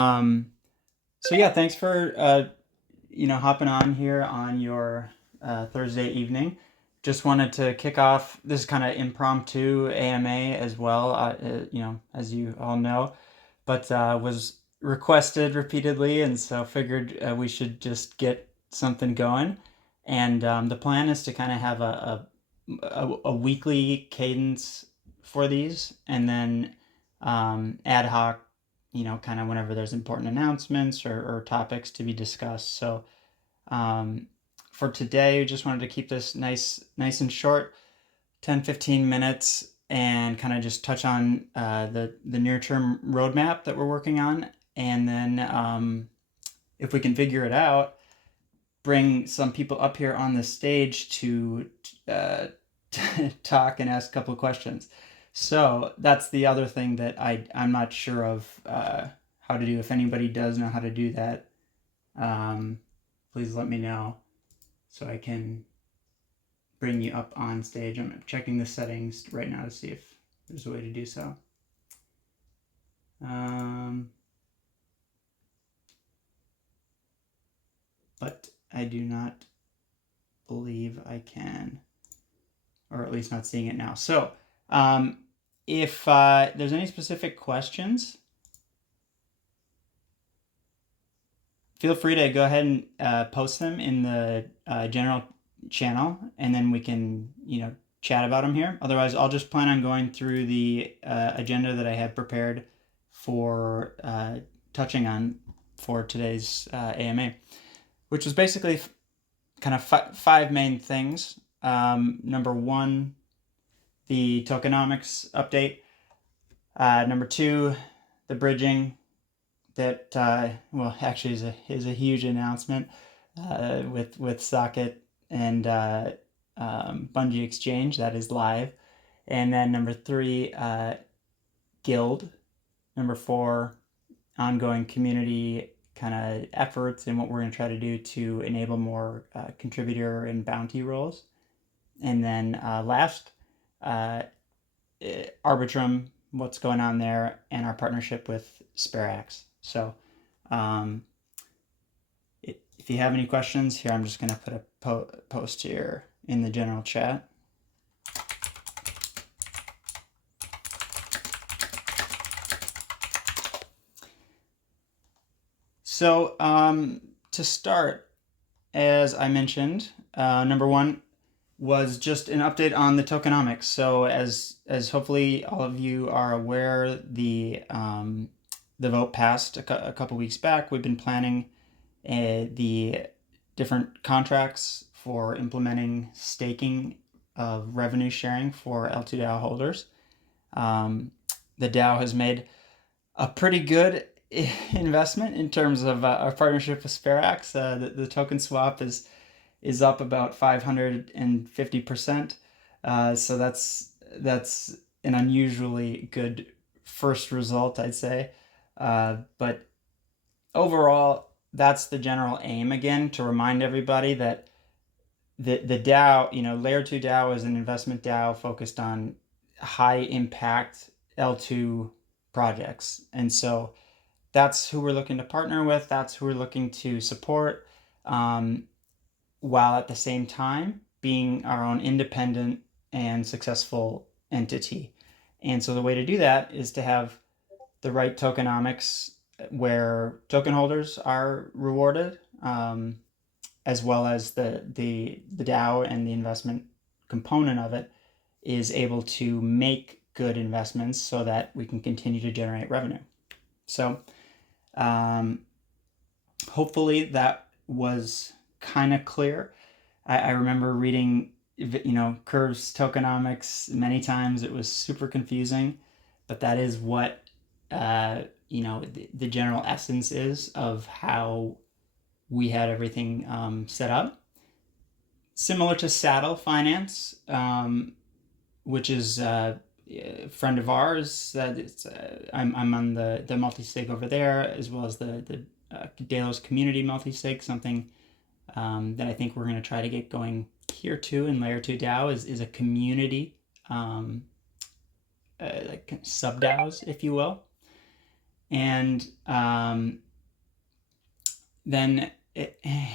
Um, so yeah, thanks for hopping on here on your Thursday evening. Just wanted to kick off this kind of impromptu AMA as well. As you all know, but was requested repeatedly, and so figured we should just get something going. And the plan is to kind of have a weekly cadence for these, and then ad hoc, kind of whenever there's important announcements or topics to be discussed. So um, for today, we just wanted to keep this nice and short, 10-15 minutes, and kind of just touch on the near term roadmap that we're working on. And then if we can figure it out, bring some people up here on the stage to uh, talk and ask a couple of questions. So that's the other thing that I'm not sure of how to do. If anybody does know how to do that, please let me know so I can bring you up on stage. I'm checking the settings right now to see if there's a way to do so. But I do not believe I can, or at least not seeing it now. So if there's any specific questions, feel free to go ahead and post them in the general channel, and then we can, chat about them here. Otherwise, I'll just plan on going through the agenda that I had prepared for touching on for today's AMA, which was basically kind of five main things. Number one, the tokenomics update. Number two, the bridging that actually is a huge announcement with Socket and Bungee Exchange that is live. And then number three, Guild. Number four, ongoing community kind of efforts and what we're going to try to do to enable more contributor and bounty roles. And then last, Arbitrum, what's going on there, and our partnership with Sperax. So if you have any questions here, I'm just going to put a post here in the general chat. So to start, as I mentioned, number one was just an update on the tokenomics. So as hopefully all of you are aware, the vote passed a couple weeks back. We've been planning the different contracts for implementing staking of revenue sharing for L2DAO holders. The DAO has made a pretty good investment in terms of our partnership with Sperax. The token swap is up about 550%. So that's an unusually good first result, I'd say. But overall, that's the general aim. Again, to remind everybody that the DAO, Layer 2 DAO is an investment DAO focused on high impact L2 projects. And so that's who we're looking to partner with. That's who we're looking to support, while at the same time being our own independent and successful entity. And so the way to do that is to have the right tokenomics where token holders are rewarded, as well as the DAO and the investment component of it is able to make good investments so that we can continue to generate revenue. So hopefully that was kind of clear. I remember reading, Curve's tokenomics many times. It was super confusing, but that is what, the general essence is of how we had everything set up. Similar to Saddle Finance, which is a friend of ours. I'm on the multi-sig over there, as well as the Delos community multi-sig, something that I think we're going to try to get going here too in Layer 2 DAO is a community, like sub DAOs, if you will. And then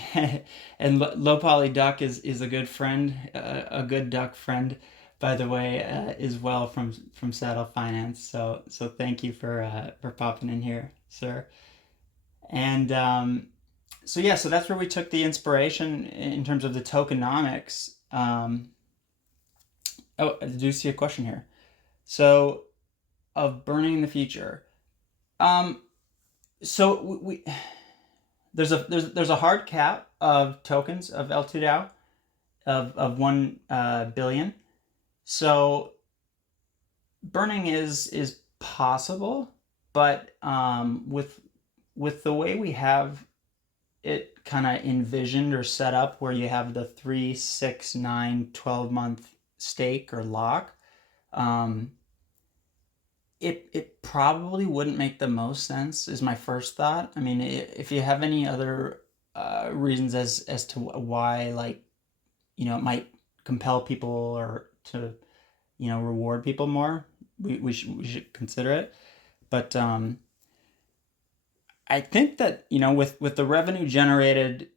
and low poly duck is a good friend, a good duck friend, by the way, as well from Saddle Finance. So thank you for popping in here, sir. And so yeah, so that's where we took the inspiration in terms of the tokenomics. Oh, I do see a question here. So of burning in the future. Um, so there's a hard cap of tokens of L2DAO of 1 billion. So burning is possible, but with the way we have it kind of envisioned or set up, where you have the 3, 6, 9, 12-month stake or lock, um, it probably wouldn't make the most sense, is my first thought. I mean, if you have any other reasons as to why, like, it might compel people or to, reward people more, we should consider it. But I think that, with the revenue generated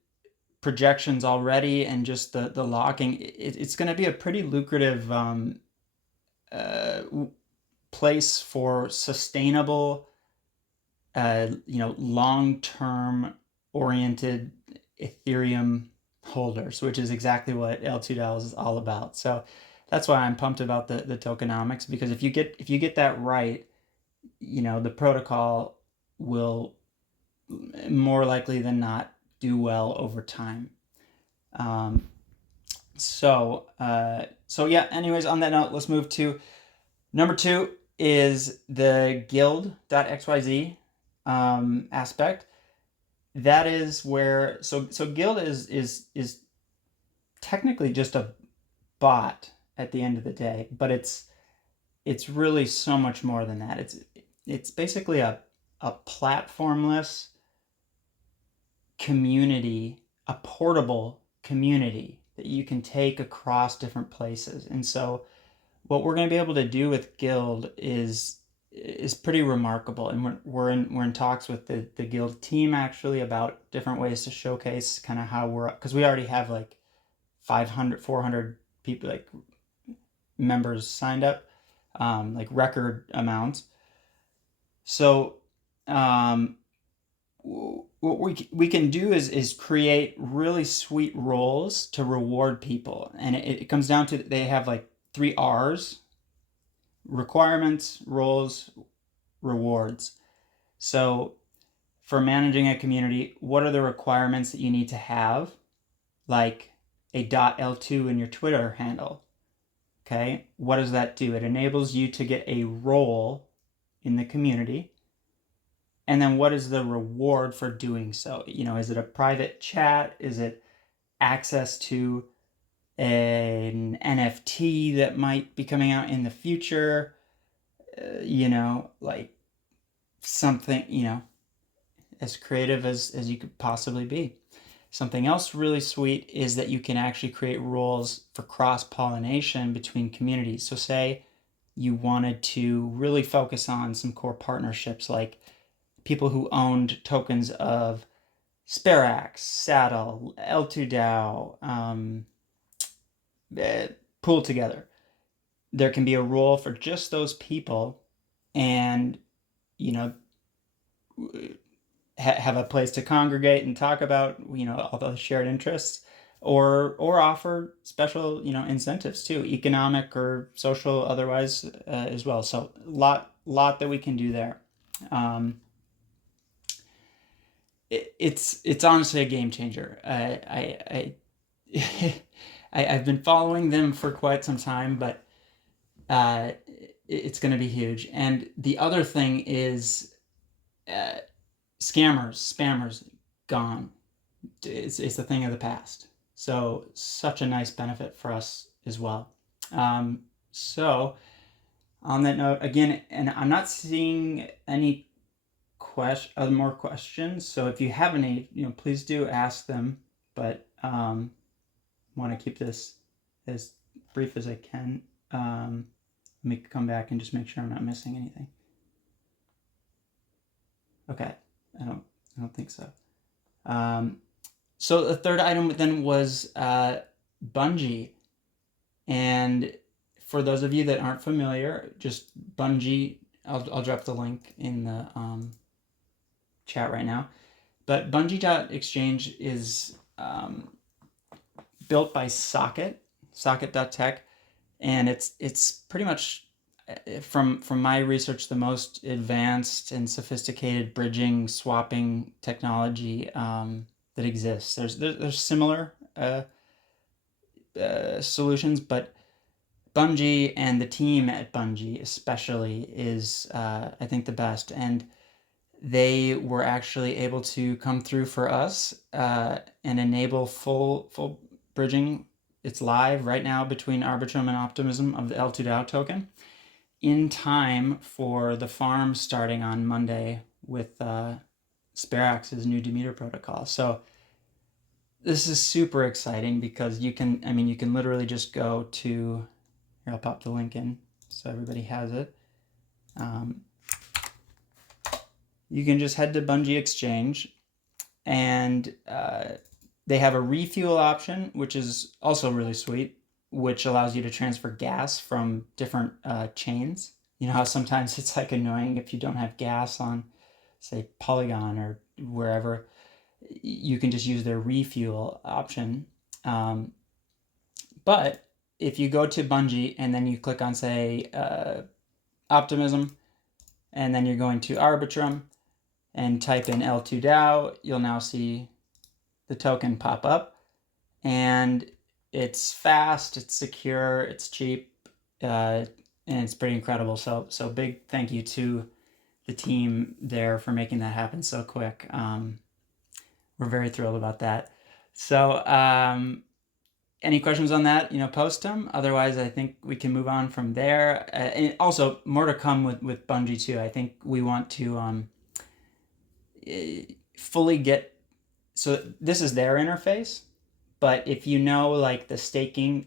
projections already, and just the locking, it's going to be a pretty lucrative uh, place for sustainable, long-term oriented Ethereum holders, which is exactly what L2DAO is all about. So that's why I'm pumped about the tokenomics, because if you get that right, the protocol will more likely than not do well over time. Um, so yeah. Anyways, on that note, let's move to number 2 is the guild.xyz aspect. That is where guild is technically just a bot at the end of the day, but it's really so much more than that. It's basically a platformless community, a portable community that you can take across different places. And so what we're going to be able to do with Guild is pretty remarkable, and we're in talks with the Guild team, actually, about different ways to showcase kind of how because we already have like 500, 400 people, like members signed up, like record amounts. So what we can do is create really sweet roles to reward people, and it comes down to, they have like 3 R's: requirements, roles, rewards. So for managing a community, what are the requirements that you need to have? Like a .l2 in your Twitter handle. Okay, what does that do? It enables you to get a role in the community. And then what is the reward for doing so? Is it a private chat? Is it access to an NFT that might be coming out in the future? Like something, as creative as you could possibly be. Something else really sweet is that you can actually create rules for cross-pollination between communities. So say you wanted to really focus on some core partnerships, like people who owned tokens of Sperax, Saddle, L2DAO, pooled together. There can be a role for just those people, and have a place to congregate and talk about all the shared interests, or offer special incentives too, economic or social, otherwise, as well. So lot that we can do there. It's honestly a game changer. I've been following them for quite some time, but it's going to be huge. And the other thing is, spammers, gone. It's a thing of the past. So such a nice benefit for us as well. So on that note, again, and I'm not seeing any other more questions. So if you have any, please do ask them. But want to keep this as brief as I can. Let me come back and just make sure I'm not missing anything. Okay, I don't think so. So the third item then was Bungee, and for those of you that aren't familiar, just Bungee. I'll drop the link in the chat right now. But Bungee.exchange is built by Socket.tech, and it's pretty much from my research the most advanced and sophisticated bridging swapping technology that exists. There's similar solutions, but Bungee and the team at Bungee especially is I think the best, and they were actually able to come through for us and enable full bridging. It's live right now between Arbitrum and Optimism of the L2DAO token in time for the farm starting on Monday with Sperax's new Demeter protocol. So this is super exciting because you can literally just go to, here I'll pop the link in so everybody has it. You can just head to Bungee Exchange, and they have a refuel option, which is also really sweet, which allows you to transfer gas from different chains. You know how sometimes it's like annoying if you don't have gas on, say, Polygon or wherever. You can just use their refuel option. But if you go to Bungee and then you click on, say, Optimism, and then you're going to Arbitrum and type in L2DAO, you'll now see the token pop up, and it's fast, it's secure, it's cheap, and it's pretty incredible. So big thank you to the team there for making that happen so quick. We're very thrilled about that. So any questions on that, post them. Otherwise, I think we can move on from there. And also, more to come with Bungee too. I think we want to fully get, so this is their interface, but if you know, like the staking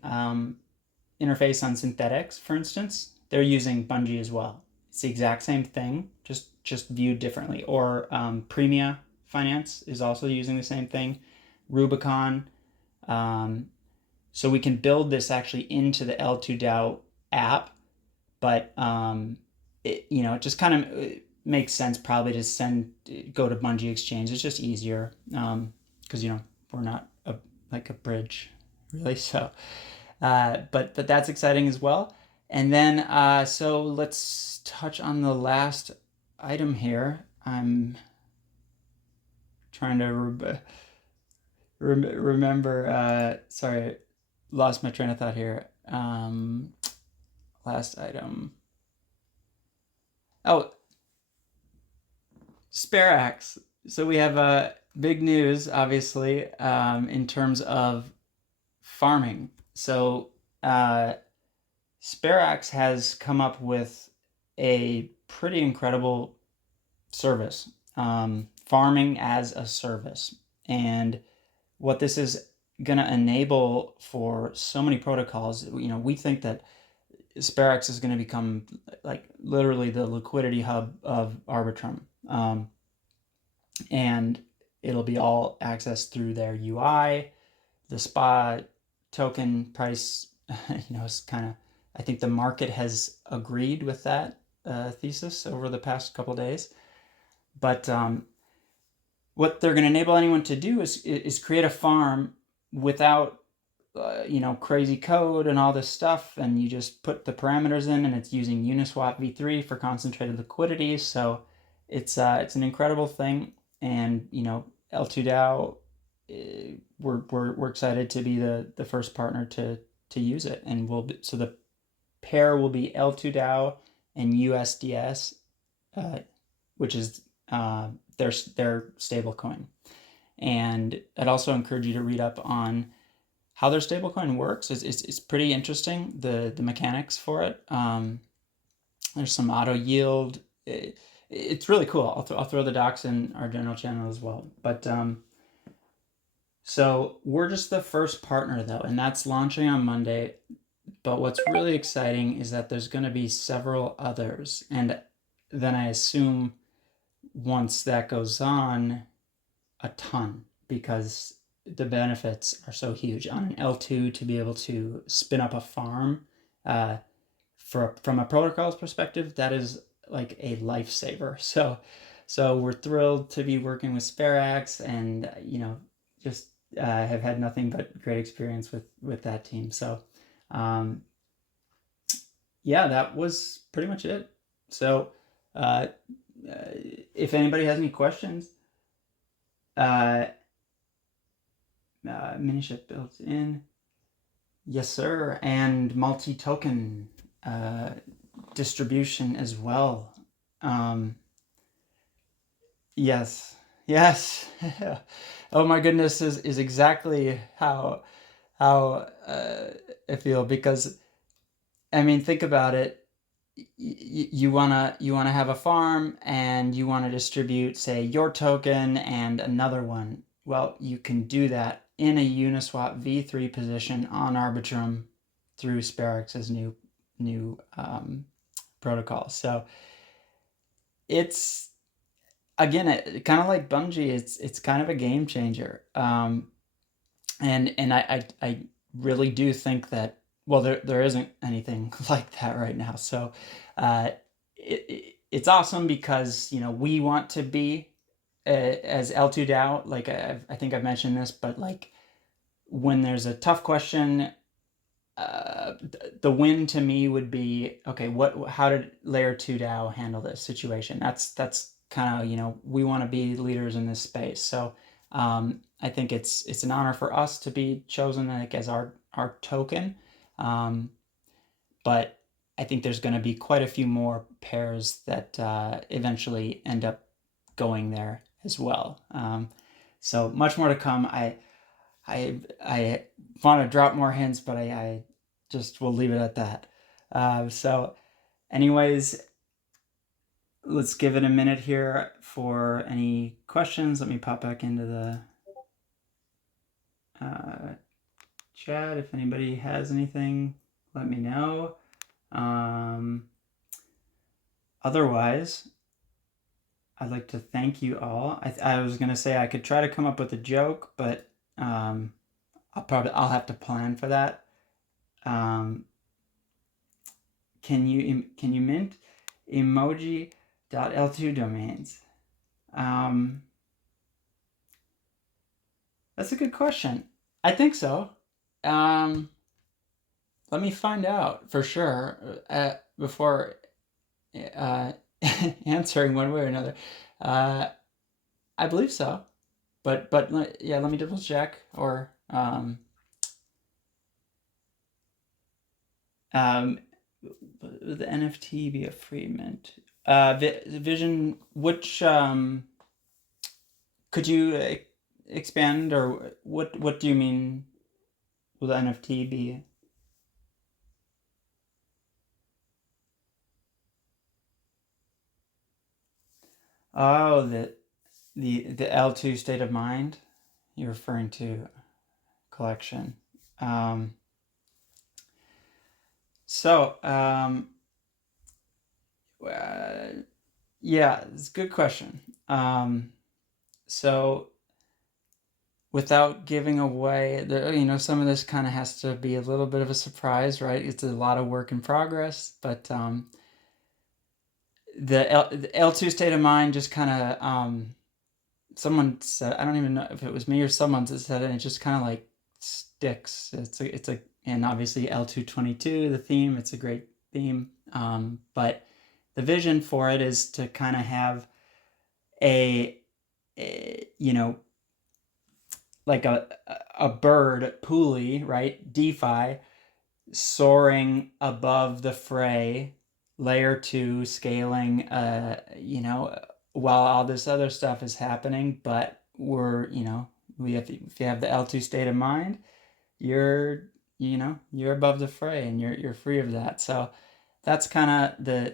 interface on Synthetics, for instance, they're using Bungee as well. It's the exact same thing, just viewed differently. Or Premia Finance is also using the same thing. Rubicon. So we can build this actually into the L2DAO app, but it just kind of makes sense probably to go to Bungee Exchange. It's just easier because we're not like a bridge really. So but that's exciting as well. And then so let's touch on the last item here. I'm trying to remember. Sorry, lost my train of thought here. Last item. Oh, Sperax. So we have big news, obviously, in terms of farming. So Sperax has come up with a pretty incredible service, farming as a service. And what this is going to enable for so many protocols, we think that Sperax is going to become like literally the liquidity hub of Arbitrum. And it'll be all accessed through their UI. The SPA token price, is kind of, I think the market has agreed with that thesis over the past couple days. But what they're going to enable anyone to do is create a farm without crazy code and all this stuff, and you just put the parameters in, and it's using Uniswap v3 for concentrated liquidity. So it's an incredible thing, and L2DAO, we're excited to be the first partner to use it, and so the pair will be L2DAO and USDS, which is their stable coin. And I'd also encourage you to read up on how their stablecoin works. It's pretty interesting, the mechanics for it. There's some auto yield. It's really cool. I'll throw the docs in our general channel as well. But so we're just the first partner though, and that's launching on Monday. But what's really exciting is that there's going to be several others, and then I assume once that goes on, a ton, because the benefits are so huge. On an L2, to be able to spin up a farm, from a protocol's perspective, that is like a lifesaver. So we're thrilled to be working with Sperax, and just have had nothing but great experience with that team. So yeah, that was pretty much it. So if anybody has any questions, Miniship built in. Yes, sir. And multi-token distribution as well. Yes. Yes. Oh my goodness, is exactly how I feel, because I mean, think about it. You wanna have a farm, and you wanna distribute, say, your token and another one. Well, you can do that in a Uniswap v3 position on Arbitrum through Sperax's new protocol. So it's, again, kind of like Bungee. It's kind of a game changer. And I really do think that, well, there isn't anything like that right now. So it's awesome, because we want to be, as L2DAO, like I think I've mentioned this, but like when there's a tough question, the win to me would be, okay, how did Layer2 DAO handle this situation? That's kind of, we want to be leaders in this space. So I think it's an honor for us to be chosen, like, as our token. But I think there's going to be quite a few more pairs that eventually end up going there as well. So much more to come. I want to drop more hints, but I just will leave it at that. So anyways, let's give it a minute here for any questions. Let me pop back into the chat. If anybody has anything, let me know. Otherwise, I'd like to thank you all. I was going to say I could try to come up with a joke, but I'll have to plan for that. Can you mint emoji.l2 domains? That's a good question. I think so. Let me find out for sure before answering one way or another. I believe so, but yeah, let me double check. Or would the NFT be a free mint? Vision, which could you expand, or what do you mean? Will the NFT be? Oh, the L2 state of mind. You're referring to collection. So yeah, it's a good question. So without giving away, some of this kind of has to be a little bit of a surprise, right? It's a lot of work in progress, but the L2 state of mind just kind of, someone said, I don't even know if it was me or someone that said it, and it just kind of like sticks. And obviously L222, the theme, it's a great theme. But the vision for it is to kind of have like a bird pulley, right? DeFi soaring above the fray, layer 2 scaling, while all this other stuff is happening. But if you have the L2 state of mind, you're above the fray, and you're free of that. So that's kind of the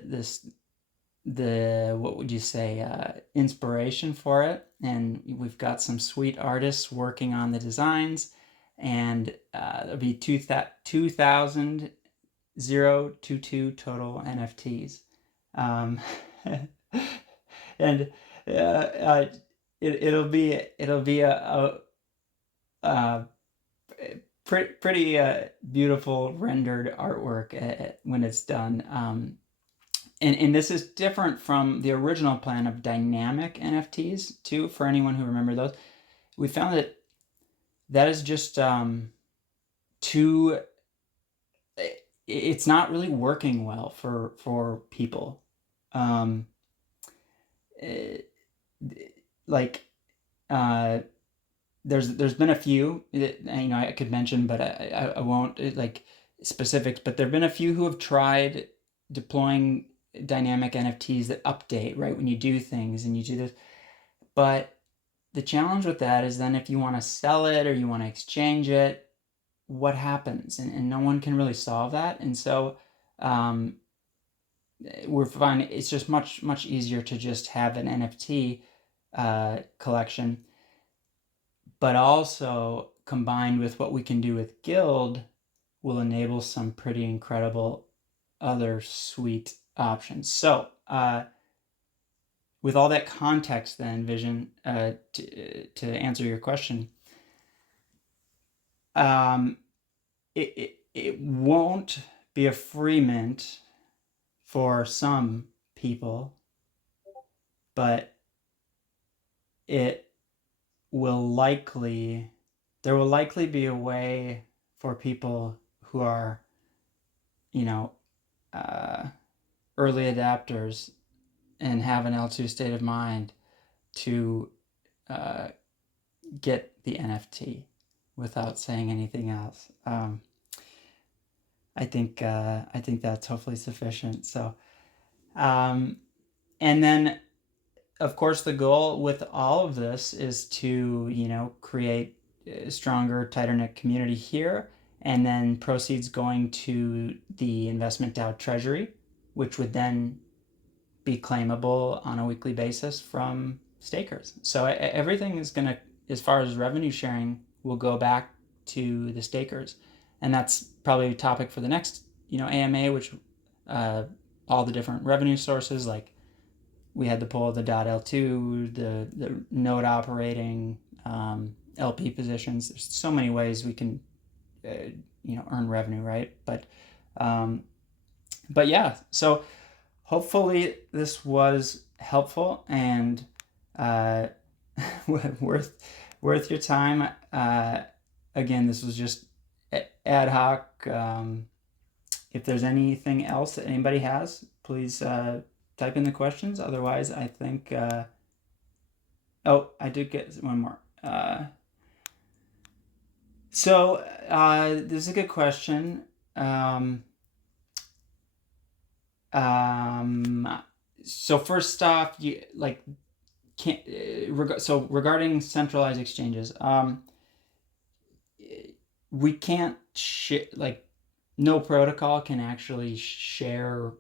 what would you say, inspiration for it. And we've got some sweet artists working on the designs, and there'll be 2,022 total NFTs. And it'll be a pretty beautiful rendered artwork when it's done. And this is different from the original plan of dynamic NFTs too. For anyone who remember those, we found that is just too. It's not really working well for people. Um, like there's been a few that, I could mention, but I won't like specifics. But there've been a few who have tried deploying dynamic NFTs that update right when you do things and you do this. But the challenge with that is then if you want to sell it or you want to exchange it, what happens? And no one can really solve that. And so we're finding it's just much easier to just have an NFT collection, but also combined with what we can do with Guild will enable some pretty incredible other sweet options. So with all that context then, Vision, to answer your question, it won't be a free mint for some people, but there will likely be a way for people who are, early adapters and have an L2 state of mind to get the NFT without saying anything else. I think that's hopefully sufficient. So, and then of course the goal with all of this is to create a stronger, tighter knit community here, and then proceeds going to the investment DAO treasury, which would then be claimable on a weekly basis from stakers. So everything is going to, as far as revenue sharing, will go back to the stakers. And that's probably a topic for the next, AMA, which all the different revenue sources, like we had the poll of the .L2, the node operating, LP positions. There's so many ways we can, earn revenue, right? But yeah, so hopefully this was helpful and worth your time. Again, this was just ad hoc. If there's anything else that anybody has, please type in the questions. Otherwise, I think... I did get one more. So this is a good question. So first off, regarding centralized exchanges, we can't no protocol can actually share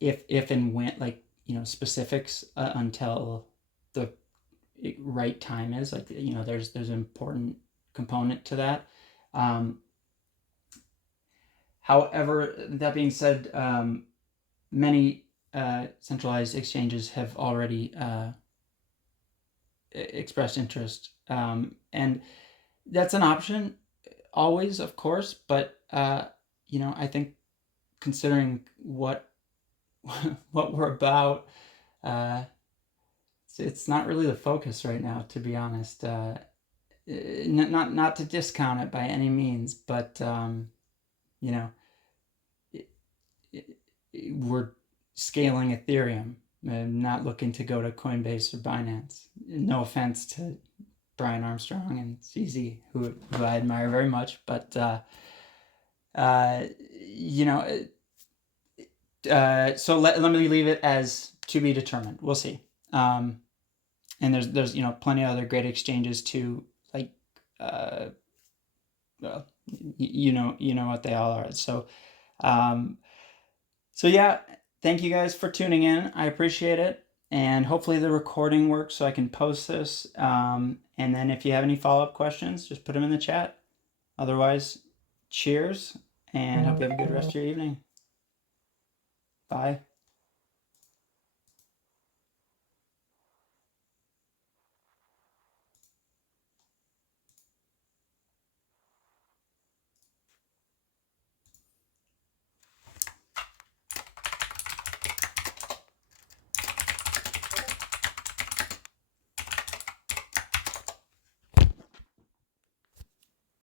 if and when specifics until the right time is there's an important component to that. However, that being said, many centralized exchanges have already expressed interest, and that's an option always, of course, but I think considering what we're about, it's not really the focus right now, to be honest. Not to discount it by any means, but we're scaling Ethereum and not looking to go to Coinbase or Binance. No offense to Brian Armstrong and CZ, who I admire very much, but so let me leave it as to be determined. We'll see. And there's plenty of other great exchanges too, like you know what they all are. So yeah, thank you guys for tuning in. I appreciate it, and hopefully the recording works so I can post this. And then if you have any follow-up questions, just put them in the chat. Otherwise, cheers, and hope you have a good rest of your evening. Bye.